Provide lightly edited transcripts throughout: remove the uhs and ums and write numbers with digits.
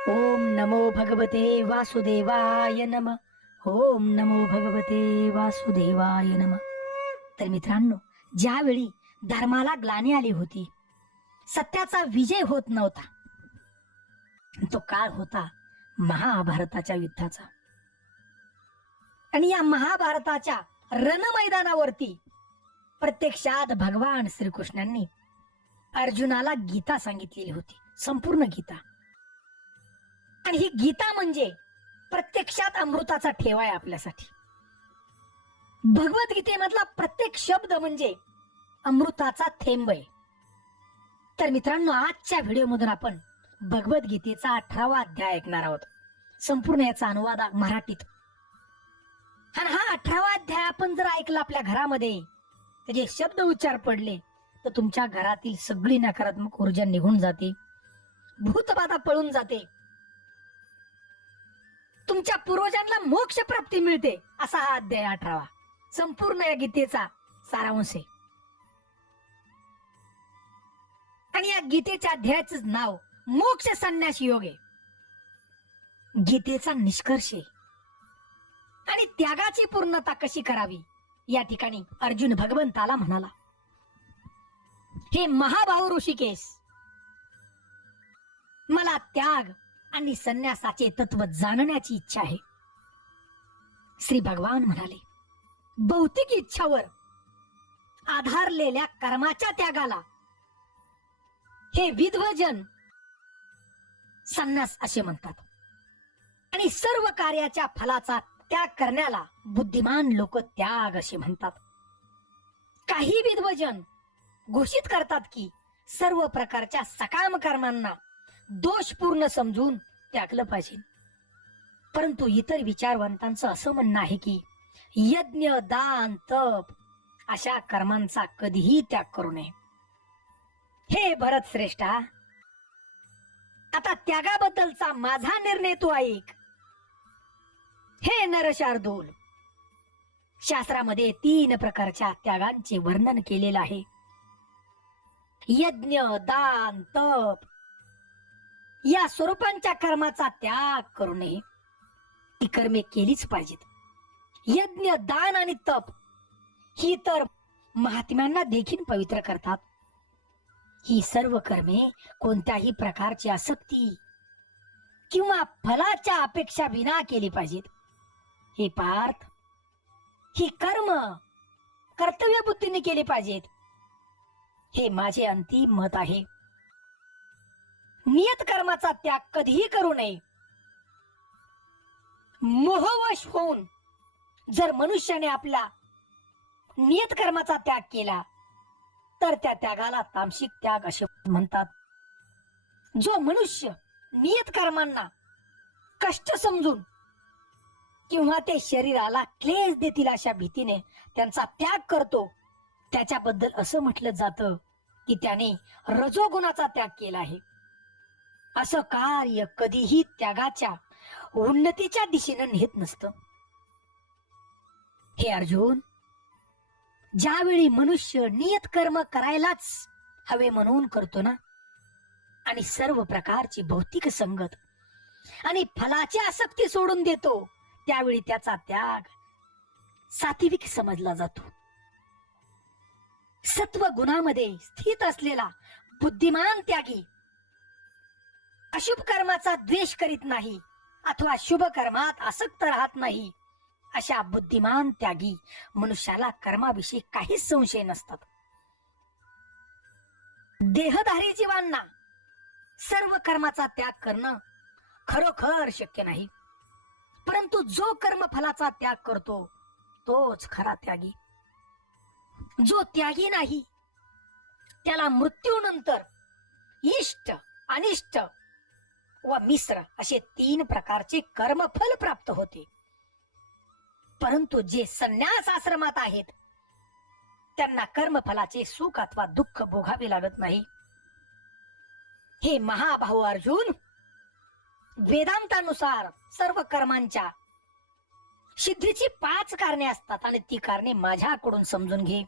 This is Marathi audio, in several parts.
ओम नमो भगवते वासुदेवाय नमः. ओम नमो भगवते वासुदेवाय नमः. तर मित्रांनो, ज्यावेळी धर्माला ग्लानी आली होती, सत्याचा विजय होत नव्हता, तो काळ होता महाभारताच्या युद्धाचा. आणि या महाभारताच्या रणमैदानावरती प्रत्यक्षात भगवान श्रीकृष्णांनी अर्जुनाला गीता सांगितलेली होती, संपूर्ण गीता. आणि ही गीता म्हणजे प्रत्यक्षात अमृताचा ठेवा आहे आपल्यासाठी. भगवद्गीतेमधला प्रत्येक शब्द म्हणजे अमृताचा थेंब आहे. तर मित्रांनो, आजच्या व्हिडिओमधून आपण भगवद्गीतेचा 18वा अध्याय ऐकणार आहोत. संपूर्ण याचा अनुवाद मराठीत. आणि हा 18वा अध्याय आपण जर ऐकला आपल्या घरामध्ये, त्याचे शब्द उच्चार पडले, तर तुमच्या घरातील सगळी नकारात्मक ऊर्जा निघून जाते, भूतबाधा पळून जाते, तुमच्या पूर्वजांना मोक्ष प्राप्ती मिळते. असा हा अध्याय 18वा संपूर्ण या गीतेचा सारांश आहे. आणि या गीतेच्या अध्यायाचं नाव मोक्ष संन्यास योग आहे. गीतेचा निष्कर्ष आहे. आणि त्यागाची पूर्णता कशी करावी या ठिकाणी अर्जुन भगवंताला म्हणाला, हे महाभाऊ ऋषिकेश, मला त्याग आणि संन्यासाचे तत्व जाणण्याची इच्छा आहे. श्री भगवान म्हणाले, भौतिक इच्छावर आधारलेल्या कर्माच्या त्यागाला हे विद्वजन संन्यास असे म्हणतात. आणि सर्व कार्याच्या फलाचा त्याग करण्याला बुद्धिमान लोक त्याग असे म्हणतात. काही विद्वजन घोषित करतात की सर्व प्रकारच्या सकाम कर्मांना दोषपूर्ण समजून त्यागलं पाहिजे. परंतु इतर विचारवंतांचं असं म्हणणं आहे की यज्ञ, दान, तप अशा कर्मांचा कधीही त्याग करू नये. हे भरत श्रेष्ठा, आता त्यागाबद्दलचा माझा निर्णय तू ऐक. हे नरशार्दूल, शास्त्रामध्ये 3 प्रकारच्या त्यागांचे वर्णन केलेलं आहे. यज्ञ, दान, तप या स्वरूपांच्या कर्माचा त्याग करू नये. ती कर्मे केलीच पाहिजेत. यज्ञ, दान आणि तप ही तर महात्म्यांना देखील पवित्र करतात. ही सर्व कर्मे कोणत्याही प्रकारची आसक्ती किंवा फलाच्या अपेक्षा विना केली पाहिजेत. हे पार्थ, ही कर्म कर्तव्य बुद्धीने केली पाहिजेत. हे माझे अंतिम मत आहे. नियत कर्माचा त्याग कधीही करू नये. मोहवश होऊन जर मनुष्याने आपल्या नियत कर्माचा त्याग केला तर त्या त्यागाला तामसिक त्याग असे म्हणतात. जो मनुष्य नियत कर्मांना कष्ट समजून किंवा ते शरीराला क्लेश देतील अशा भीतीने त्यांचा त्याग करतो, त्याच्याबद्दल असं म्हटलं जातं की त्याने रजोगुणाचा त्याग केला आहे. असं कार्य कधीही त्यागाच्या उन्नतीच्या दिशेने नेत नसतं. हे अर्जुन, ज्यावेळी मनुष्य नियत कर्म करायलाच हवे म्हणून करतो ना, आणि सर्व प्रकारची भौतिक संगत आणि फलाची आसक्ती सोडून देतो, त्यावेळी त्याचा त्याग सात्विक समजला जातो. सत्व गुणामध्ये स्थित असलेला बुद्धिमान त्यागी अशुभ कर्माचा द्वेष करीत नाही अथवा शुभ कर्मात आसक्त राहत नाही. अशा बुद्धिमान त्यागी मनुष्याला कर्माविषयी काहीच संशय नसतात. देहधारी जीवांना सर्व कर्माचा त्याग करणं खरोखर शक्य नाही. परंतु जो कर्म फलाचा त्याग करतो तोच खरा त्यागी. जो त्यागी नाही त्याला मृत्यूनंतर इष्ट, अनिष्ट व मिश्र असे 3 प्रकारचे कर्मफल प्राप्त होते. परंतु जे संन्यास आश्रमात आहेत त्यांना कर्मफलाचे सुख अथवा दुःख भोगावे लागत नाही. हे महाबाहू अर्जुन, वेदांतानुसार सर्व कर्मांच्या सिद्धीची 5 कारणे असतात आणि ती कारणे माझ्याकडून समजून घे.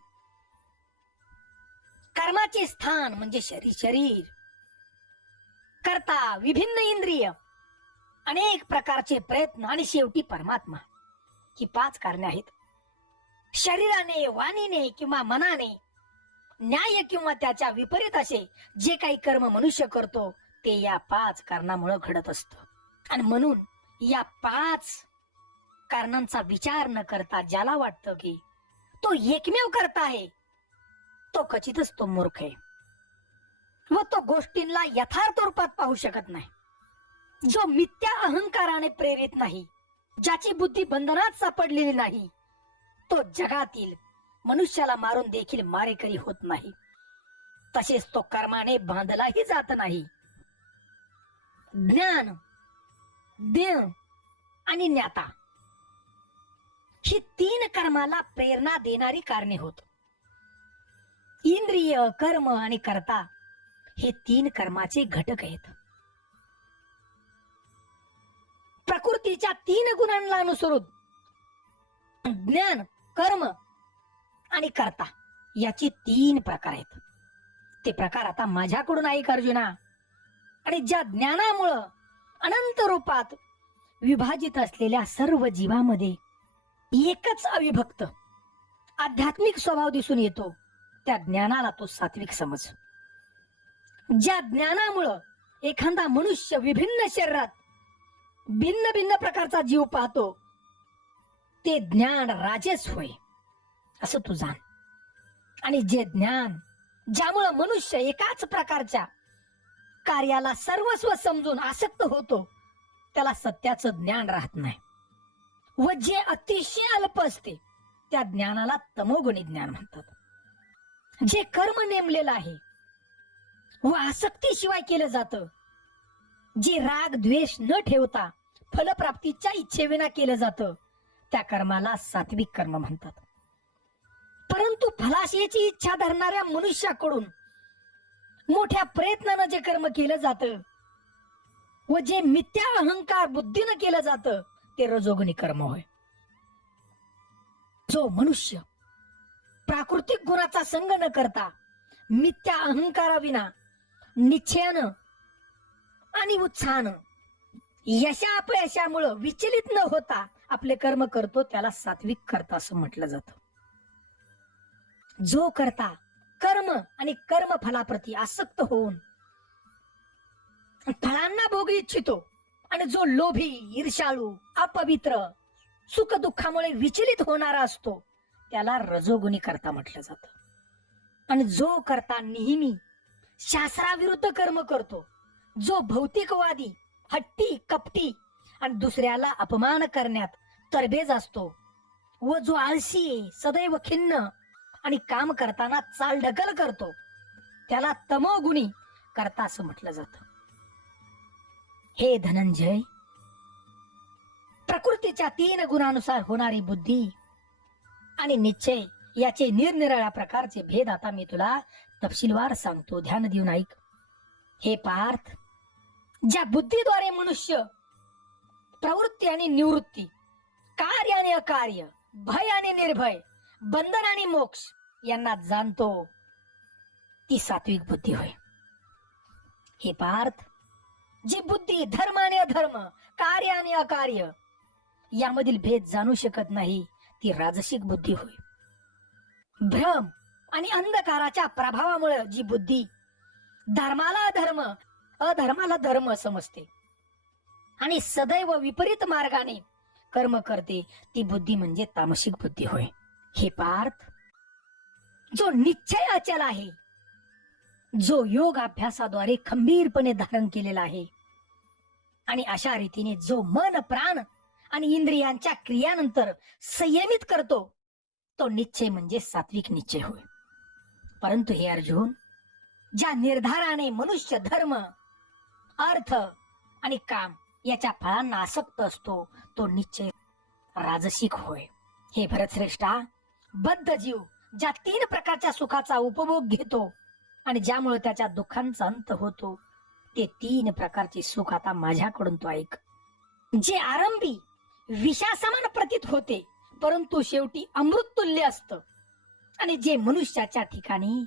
कर्माचे स्थान म्हणजे शरीर, कर्ता विभिन्न इंद्रिय अनेक प्रकारचे प्रयत्न आणि शेवटी परमात्मा, ही 5 कारणे आहेत. शरीराने, वाणीने किंवा मनाने न्याय किंवा त्याच्या विपरीत असे जे काही कर्म मनुष्य करतो ते या 5 कारणामुळे घडत असतं. आणि म्हणून या 5 कारणांचा विचार न करता ज्याला वाटतं की तो एकमेव करता आहे, तो खचितच तो मूर्ख आहे व तो गोष्टींना यथार्थ रूपात पाहू शकत नाही. जो मिथ्या अहंकाराने प्रेरित नाही, ज्याची बुद्धी बंधनात सापडलेली नाही, तो जगातील मनुष्याला मारून देखील मारेकरी होत नाही. तसेच तो कर्माने बांधलाही जात नाही. ज्ञान, देह आणि ज्ञाता ही 3 कर्माला प्रेरणा देणारी कारणे होत. इंद्रिय, कर्म आणि कर्ता हे 3 कर्माचे घटक आहेत. प्रकृतीच्या 3 गुणांना अनुसरून ज्ञान, कर्म आणि कर्ता याची 3 प्रकार आहेत. ते प्रकार आता माझ्याकडून ऐक अर्जुना. आणि ज्या ज्ञानामुळं अनंत रूपात विभाजित असलेल्या सर्व जीवामध्ये एकच अविभक्त आध्यात्मिक स्वभाव दिसून येतो, त्या ज्ञानाला तो सात्विक समज. ज्या ज्ञानामुळं एखादा मनुष्य विभिन्न शरीरात भिन्न भिन्न प्रकारचा जीव पाहतो, ते ज्ञान राजस होय असं तू जाण. आणि जे ज्ञान ज्यामुळं मनुष्य एकाच प्रकारच्या कार्याला सर्वस्व समजून आसक्त होतो, त्याला सत्याचं ज्ञान राहत नाही. व जे अतिशय अल्प असते त्या ज्ञानाला तमोगुणी ज्ञान म्हणतात. जे कर्म नेमलेलं आहे व आसक्तीशिवाय केलं जातं, जे राग द्वेष न ठेवता फलप्राप्तीच्या इच्छेविना केलं जातं, त्या कर्माला सात्विक कर्म म्हणतात. परंतु फलाशयाची इच्छा धरणाऱ्या मनुष्याकडून मोठ्या प्रयत्नानं जे कर्म केलं जातं व जे मिथ्या अहंकार बुद्धीनं केलं जातं, ते रजोगुणी कर्म होय. जो मनुष्य प्राकृतिक गुणाचा संग न करता मिथ्या अहंकाराविना निश्चयानं आणि उत्साहानं यशा अपयशामुळं विचलित न होता आपले कर्म करतो, त्याला सात्विक कर्ता असं म्हटलं जातं. जो करता कर्म आणि कर्म फलाप्रती आसक्त होऊन फळांना भोगू इच्छितो आणि जो लोभी, ईर्ष्याळू, अपवित्र, सुख दुःखामुळे विचलित होणारा असतो, त्याला रजोगुणी कर्ता म्हटलं जातं. आणि जो कर्ता नेहमी शास्त्राविरुद्ध कर्म करतो, जो भौतिकवादी, हट्टी, कपटी आणि दुसऱ्याला अपमान करण्यात तरबेज असतो व जो आळशी, सदैव खिन्न आणि काम करताना चालढकल करतो, त्याला तमोगुणी कर्ता असं म्हटलं जातं. हे धनंजय, प्रकृतीच्या 3 गुणानुसार होणारी बुद्धी आणि निश्चय याचे निरनिराळ्या प्रकारचे भेद आता मी तुला तपशीलवार सांगतो. ध्यान देऊन ऐक. हे पार्थ, ज्या बुद्धीद्वारे मनुष्य प्रवृत्ती आणि निवृत्ती, कार्य आणि अकार्य, भय आणि निर्भय, बंधन आणि मोक्ष यांना जाणतो, ती सात्विक बुद्धी होय. हे पार्थ, जी बुद्धी धर्म आणि अधर्म, कार्य आणि अकार्य यामधील भेद जाणू शकत नाही, ती राजसिक बुद्धी होय. भ्रम आणि अंधकाराच्या प्रभावामुळे जी बुद्धी धर्माला अधर्म, अधर्माला धर्म समजते आणि सदैव विपरीत मार्गाने कर्म करते, ती बुद्धी म्हणजे तामसिक बुद्धी होय. हे पार्थ, जो निश्चय अचल आहे, जो योग अभ्यासाद्वारे खंबीरपणे धारण केलेला आहे आणि अशा रीतीने जो मन, प्राण आणि इंद्रियांच्या क्रियानंतर संयमित करतो, तो निश्चय म्हणजे सात्विक निश्चय होय. परंतु हे अर्जुन, ज्या निर्धाराने मनुष्य धर्म, अर्थ आणि काम याच्या फळांना आसक्त असतो, तो निश्चय राजसिक होय. हे भरतश्रेष्ठा, बद्ध जीव ज्या 3 प्रकारच्या सुखाचा उपभोग घेतो आणि ज्यामुळे त्याच्या दुःखांचा अंत होतो, ते 3 प्रकारचे सुख आता माझ्याकडून तो ऐक. जे आरंभी विषासमान प्रतीत होते, परंतु शेवटी अमृत तुल्य असतं, आणि जे मनुष्याच्या ठिकाणी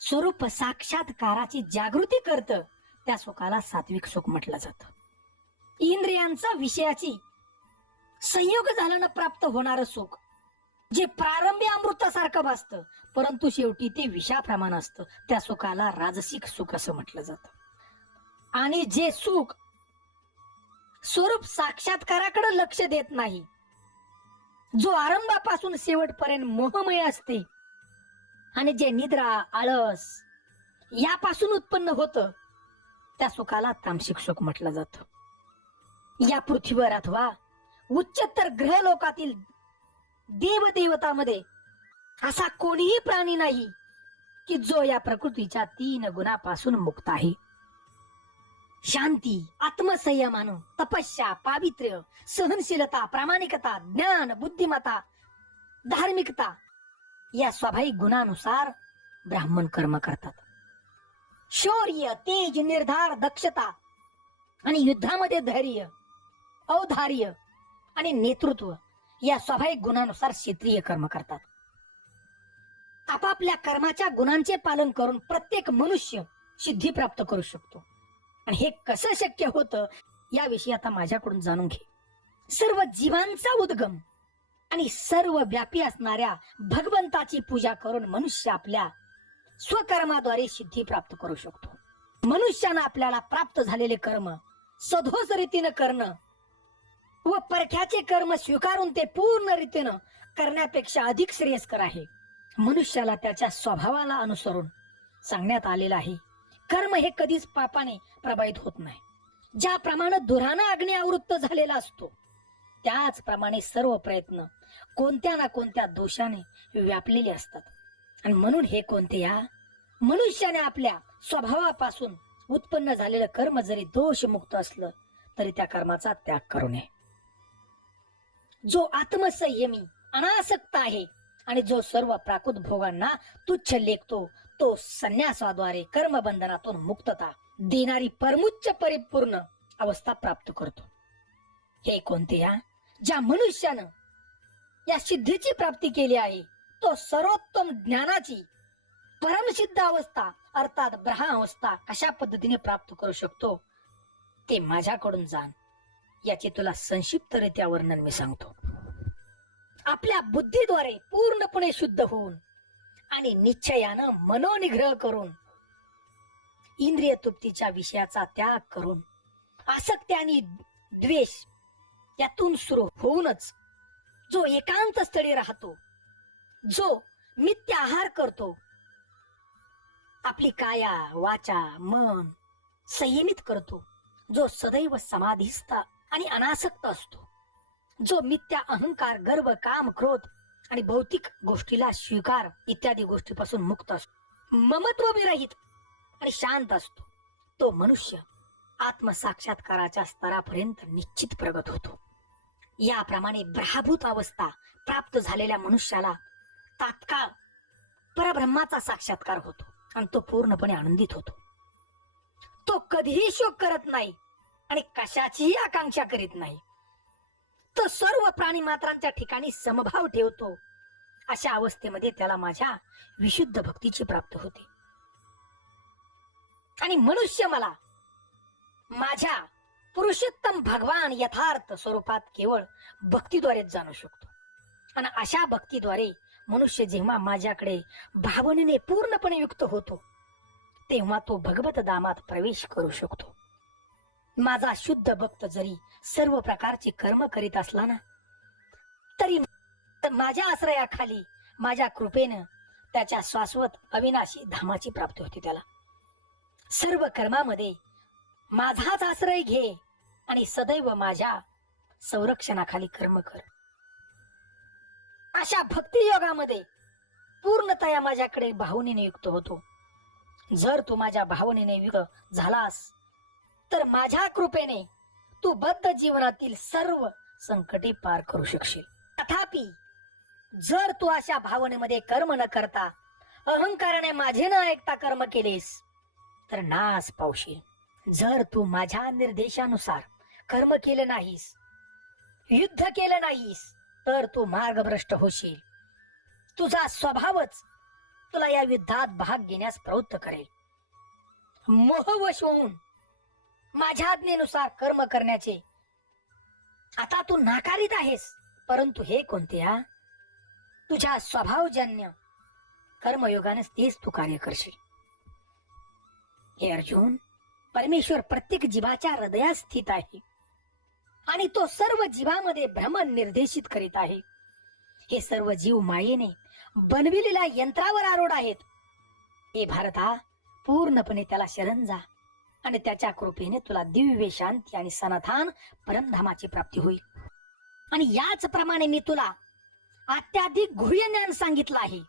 स्वरूप साक्षात्काराची जागृती करतं, त्या सुखाला सात्विक सुख म्हटलं जातं. इंद्रियांचा विषयाची संयोग झाल्यानं प्राप्त होणारं सुख, जे प्रारंभी अमृतासारखं भासतं परंतु शेवटी ते विषाप्रमाण असतं, त्या सुखाला राजसिक सुख असं म्हटलं जातं. आणि जे सुख स्वरूप साक्षात्काराकडे लक्ष देत नाही, जो आरंभापासून शेवटपर्यंत मोहमय असते आणि जे निद्रा आळस यापासून उत्पन्न होतं, त्या सुखाला तामसिक सुख म्हटलं जातं. या पृथ्वीवर अथवा उच्चतर ग्रह लोकातील देवदेवतामध्ये असा कोणीही प्राणी नाही की जो या प्रकृतीच्या 3 गुणापासून मुक्त आहे. शांती, आत्मसंयमानं, तपस्या, पावित्र्य, सहनशीलता, प्रामाणिकता, ज्ञान, बुद्धिमत्ता, धार्मिकता या स्वाभाविक गुणानुसार ब्राह्मण कर्म करतात. शौर्य, तेज, निर्धार, दक्षता आणि युद्धामध्ये धैर्य, औदार्य आणि नेतृत्व या स्वाभाविक गुणानुसार क्षत्रिय कर्म करतात. आपापल्या कर्माच्या गुणांचे पालन करून प्रत्येक मनुष्य सिद्धी प्राप्त करू शकतो. आणि हे कसं शक्य होतं याविषयी आता माझ्याकडून जाणून घे. सर्व जीवांचा उद्गम आणि सर्व व्यापी असणाऱ्या भगवंताची पूजा करून मनुष्य आपल्या स्वकर्माद्वारे सिद्धी प्राप्त करू शकतो. मनुष्यानं आपल्याला प्राप्त झालेले कर्म सधोस रीतीनं करणं व परख्याचे कर्म स्वीकारून ते पूर्ण रीतीनं करण्यापेक्षा अधिक श्रेयस्कर आहे. मनुष्याला त्याच्या स्वभावाला अनुसरून सांगण्यात आलेलं आहे, कर्म हे कधीच पापाने प्रभावित होत नाही. ज्याप्रमाणे धुरानं अग्नी आवृत्त झालेला असतो त्याचप्रमाणे सर्व प्रयत्न कोणत्या ना कोणत्या दोषाने व्यापलेले असतात. आणि म्हणून हे कोणत्या मनुष्याने आपल्या स्वभावापासून उत्पन्न झालेलं कर्म जरी दोषमुक्त असलं तरी त्या कर्माचा त्याग करू नये. जो आत्मसंयमी अनासक्त आहे आणि जो सर्व प्राकृत भोगांना तुच्छ लेखतो तो संन्यासाद्वारे कर्मबंधनातून मुक्तता देणारी परमुच्च परिपूर्ण अवस्था प्राप्त करतो. हे कोणते या ज्या मनुष्यानं या सिद्धीची प्राप्ती केली आहे तो सर्वोत्तम ज्ञानाची परमसिद्ध अवस्था अर्थात ब्रह्मावस्था कशा पद्धतीने प्राप्त करू शकतो ते माझ्याकडून जाण. याचे तुला संक्षिप्तरित्या वर्णन मी सांगतो. आपल्या बुद्धीद्वारे पूर्णपणे शुद्ध होऊन आणि निश्चयानं मनोनिग्रह करून इंद्रिय तृप्तीच्या विषयाचा त्याग करून आसक्ती आणि द्वेष यातून सुरू होऊनच जो एकांत स्थळी राहतो, जो मिथ्या आहार करतो, आपली काया वाचा मन संयमित करतो, जो सदैव समाधीस्थ आणि अनासक्त असतो, जो मिथ्या अहंकार गर्व काम क्रोध आणि भौतिक गोष्टीला स्वीकार इत्यादी गोष्टीपासून मुक्त असतो, ममत्व विरहित आणि शांत असतो, तो मनुष्य आत्मसाक्षात्काराच्या स्तरापर्यंत निश्चित प्रगत होतो. याप्रमाणे ब्रह्मभूत अवस्था प्राप्त झालेल्या मनुष्याला तात्काळ परब्रह्माचा साक्षात्कार होतो आणि तो पूर्णपणे आनंदित होतो. तो कधीही शोक करत नाही आणि कशाचीही आकांक्षा करीत नाही. तो सर्व प्राणी मात्रांच्या ठिकाणी समभाव ठेवतो. अशा अवस्थेमध्ये त्याला माझ्या विशुद्ध भक्तीची प्राप्ती होते आणि मनुष्य मला माझ्या पुरुषोत्तम भगवान यथार्थ स्वरूपात केवळ भक्तीद्वारेच जाणू शकतो. आणि अशा भक्तीद्वारे मनुष्य जेव्हा माझ्याकडे भावनेने पूर्णपणे युक्त होतो तेव्हा तो भगवत धामात प्रवेश करू शकतो. माझा शुद्ध भक्त जरी सर्व प्रकारचे कर्म करीत असला ना तरी माझ्या आश्रयाखाली माझ्या कृपेनं त्याच्या शाश्वत अविनाशी धामाची प्राप्ती होते. त्याला सर्व कर्मामध्ये माझाच आश्रय घे आणि सदैव माझ्या संरक्षणाखाली कर्म कर. अशा भक्ती योगामध्ये पूर्णतया माझ्याकडे भावनेने युक्त होतो. जर तू माझ्या भावनेने युक्त झालास तर माझ्या कृपेने तू बद्ध जीवनातील सर्व संकटे पार करू शकशील. तथापि जर तू अशा भावनेमध्ये कर्म न करता अहंकाराने माझे न ऐकता कर्म केलेस तर नाश पावशील. जर तू माझ्या निर्देशानुसार कर्म केले नाहीस, युद्ध केलं नाहीस तर तू मार्गभ्रष्ट होशील. तुझा स्वभावच तुला या युद्धात भाग घेण्यास प्रवृत्त करेल. मोहवश होऊन माझ्या आज्ञेनुसार कर्म करण्याचे आता तू नाकारीत आहेस, परंतु हे कोणते हा? तुझ्या स्वभावजन्य कर्मयोगानेच तेच तू कार्य करशील. हे अर्जुन, परमेश्वर प्रत्येक जीवाच्या हृदयात स्थित आहे आणि तो सर्व जीवामध्ये भ्रम निर्देशित करीत आहे. हे सर्व जीव मायेने बनविलेल्या यंत्रावर आरूढ आहेत. हे भारता, पूर्णपणे त्याला शरण जा आणि त्याच्या कृपेने तुला दिव्य शांती आणि समाधान परमधामाची प्राप्ती होईल. आणि याच प्रमाणे मी तुला अत्याधिक गुह्य ज्ञान सांगितलं आहे.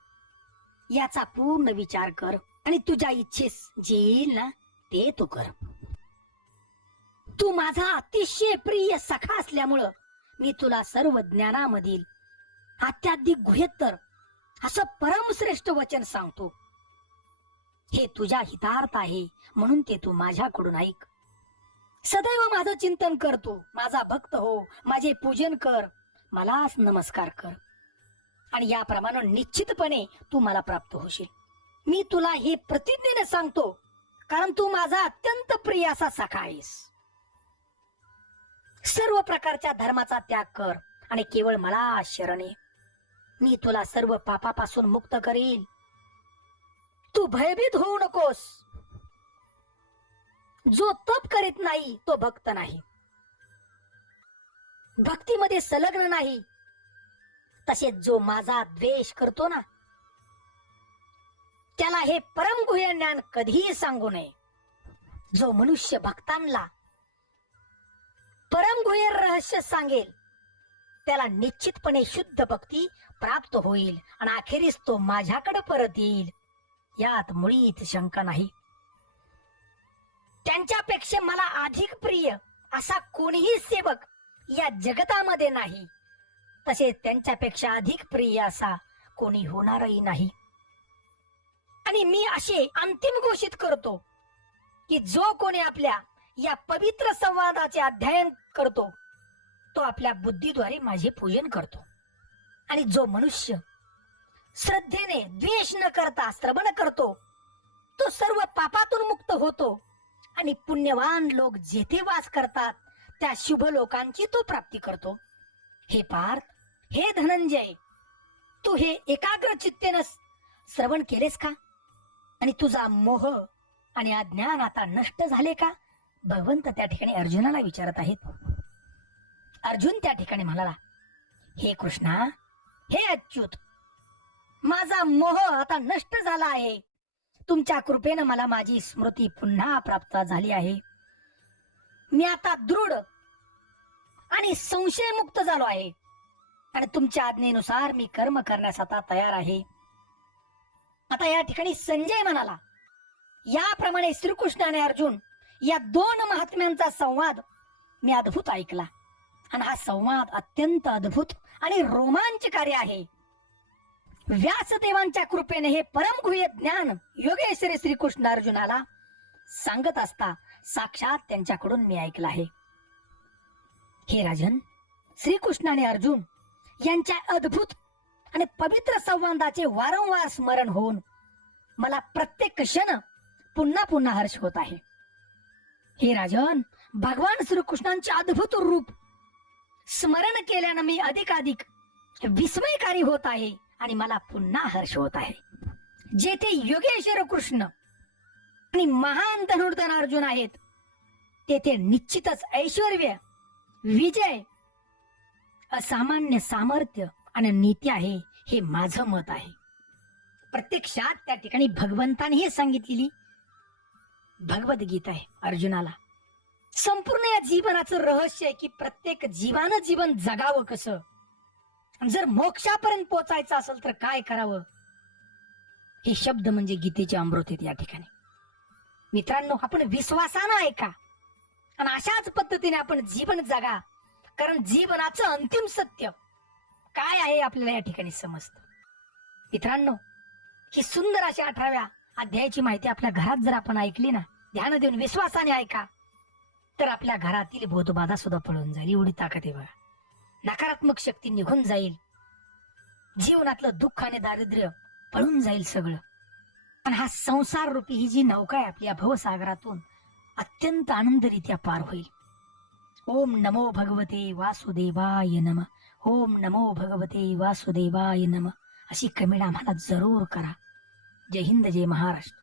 याचा पूर्ण विचार कर आणि तुझ्या इच्छेस जे येईल ना ते तू कर. तू माझा अतिशय प्रिय सखा असल्यामुळं मी तुला सर्व ज्ञानामधील अत्याधिक गुह्यतर असं परमश्रेष्ठ वचन सांगतो. हे तुझ्या हितार्थ आहे, म्हणून ते तू माझ्याकडून ऐक. सदैव माझं चिंतन कर, तू माझा भक्त हो, माझे पूजन कर, मलाच नमस्कार कर आणि याप्रमाणे निश्चितपणे तू मला प्राप्त होशील. मी तुला हे प्रतिज्ञेने सांगतो, कारण तू माझा अत्यंत प्रिय असा सखा आहेस. सर्व प्रकारच्या धर्माचा त्याग कर आणि केवळ मला शरण ये. मी तुला सर्व पापापासून मुक्त करील. तू भयभीत होऊ नकोस. जो तप करीत नाही तो भक्त नाही, भक्तीमध्ये संलग्न नाही. तसेच जो माझा द्वेष करतो ना, त्याला हे परम गुह्य ज्ञान कधीही सांगू नये. जो मनुष्य भक्तांना परम गुह्य रहस्य सांगेल त्याला निश्चितपणे शुद्ध भक्ती प्राप्त होईल आणि अखेरीस तो माझ्याकडे परत येईल. यात मुळीच शंका नाही. त्यांच्यापेक्षा मला अधिक प्रिय असा कोणीही सेवक या जगतामध्ये नाही. तसेच त्यांच्यापेक्षा अधिक प्रिय असा कोणी होणारही नाही. आणि मी असे अंतिम घोषित करतो की जो कोणी आपल्या या पवित्र संवादाचे अध्ययन करतो तो आपल्या बुद्धीद्वारे माझे पूजन करतो. आणि जो मनुष्य श्रद्धेने द्वेष न करता श्रवण करतो तो सर्व पापातून मुक्त होतो आणि पुण्यवान लोक जेथे वास करतात त्या शुभ लोकांची तो प्राप्ती करतो. हे पार्थ, हे धनंजय, तू हे एकाग्र चित्तेने श्रवण केलेस का? आणि तुझा मोह आणि अज्ञान आता नष्ट झाले का? भगवंत त्या ठिकाणी अर्जुनाला विचारत आहेत. अर्जुन त्या ठिकाणी म्हणाला, हे कृष्णा, हे अच्युत, माझा मोह आता नष्ट झाला आहे. तुमच्या कृपेने मला माझी स्मृती पुन्हा प्राप्त झाली आहे. मी आता दृढ आणि संशयमुक्त झालो आहे आणि तुमच्या आज्ञेनुसार मी कर्म करण्यास आता तयार आहे. आता या ठिकाणी संजय म्हणाला, याप्रमाणे श्रीकृष्ण आणि अर्जुन या दोन महात्म्यांचा संवाद मी अद्भुत ऐकला आणि हा संवाद अत्यंत अद्भुत आणि रोमांचकारी आहे. व्यासदेवांच्या कृपेने हे परमगुह्य ज्ञान योगेश्वरी श्रीकृष्ण अर्जुनाला सांगत असता साक्षात त्यांच्याकडून मी ऐकलं आहे. हे राजन, श्रीकृष्ण आणि अर्जुन यांच्या अद्भुत आणि पवित्र संवादाचे वारंवार स्मरण होऊन मला प्रत्येक क्षण पुन्हा पुन्हा हर्ष होत आहे. हे राजन, भगवान श्रीकृष्णांचे अद्भुत रूप स्मरण केल्यानं मी अधिकाधिक विस्मयकारी होत आहे आणि मला पुन्हा हर्ष होत आहे. जेथे योगेश्वर कृष्ण आणि महान धनुर्धर अर्जुन आहेत तेथे निश्चितच ऐश्वर्य, विजय, असामान्य सामर्थ्य आणि नीती आहे, हे माझं मत आहे. प्रत्यक्षात त्या ठिकाणी भगवंताने हे सांगितलेली भगवद्गीता आहे अर्जुनाला. संपूर्ण या जीवनाचं रहस्य आहे की प्रत्येक जीवानं जीवन जगावं कसं, जर मोक्षापर्यंत पोहोचायचं असेल तर काय करावं. हे शब्द म्हणजे गीतेचे अमृत आहेत या ठिकाणी. मित्रांनो, आपण विश्वासानं ऐका आणि अशाच पद्धतीने आपण जीवन जगा, कारण जीवनाचं अंतिम सत्य काय आहे आपल्याला या ठिकाणी समजतं. मित्रांनो, ही सुंदर अशा 18व्या अध्यायाची माहिती आपल्या घरात जर आपण ऐकली ना, ध्यान देऊन विश्वासाने ऐका, तर आपल्या घरातील भूतबाधा सुद्धा पळून जाईल. एवढी ताकद आहे बघा. नकारात्मक शक्ती निघून जाईल, जीवनातलं दुःख आणि दारिद्र्य पळून जाईल सगळं. आणि हा संसार रूपी ही जी नौका आहे आपल्या भवसागरातून अत्यंत आनंदरीत्या पार होईल. ओम नमो भगवते वासुदेवाय नम. ओम नमो भगवते वासुदेवाय नम. अशी कमेंट आम्हाला जरूर करा. जय हिंद, जय महाराष्ट्र.